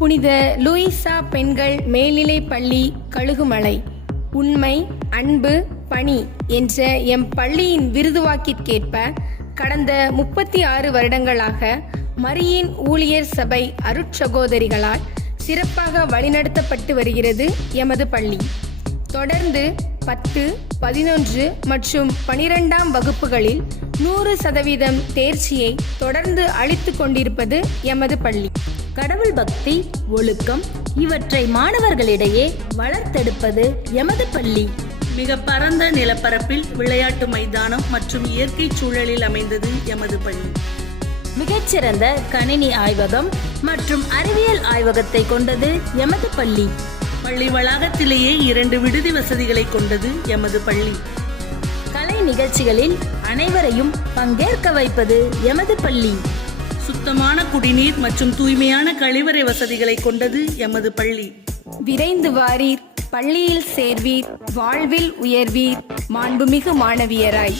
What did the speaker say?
புனித லூயிசா பெண்கள் மேல்நிலைப் பள்ளி கழுகுமலை. உண்மை, அன்பு, பணி என்ற எம் பள்ளியின் விருதுவாக்கிற்கேற்ப கடந்த 36 வருடங்களாக மரியின் ஊழியர் சபை அருட்சகோதரிகளால் சிறப்பாக வழிநடத்தப்பட்டு வருகிறது எமது பள்ளி. தொடர்ந்து 10, 11 மற்றும் 12ஆம் வகுப்புகளில் 100% தேர்ச்சியை தொடர்ந்து அளித்து கொண்டிருப்பது எமது பள்ளி. கடவுள் பக்தி, ஒழுக்கம் இவற்றை மாணவர்களிடையே வளர்த்தெடுப்பது எமது பள்ளி. மிக பரந்த நிலப்பரப்பில் விளையாட்டு மைதானம் மற்றும் இயற்கை சூழலில் அமைந்தது எமது பள்ளி. மிகச்சிறந்த கணினி ஆய்வகம் மற்றும் அறிவியல் ஆய்வகத்தை கொண்டது எமது பள்ளி. பள்ளி வளாகத்திலேயே 2 விடுதி வசதிகளை கொண்டது எமது பள்ளி. கலை நிகழ்ச்சிகளில் அனைவரையும் பங்கேற்க வைப்பது எமது பள்ளி. சுத்தமான குடிநீர் மற்றும் தூய்மையான கழிவறை வசதிகளை கொண்டது எமது பள்ளி. விரைந்து வாரீர், பள்ளியில் சேர்வீர், வாழ்வில் உயர்வீர், மாண்புமிகு மாணவியராய்.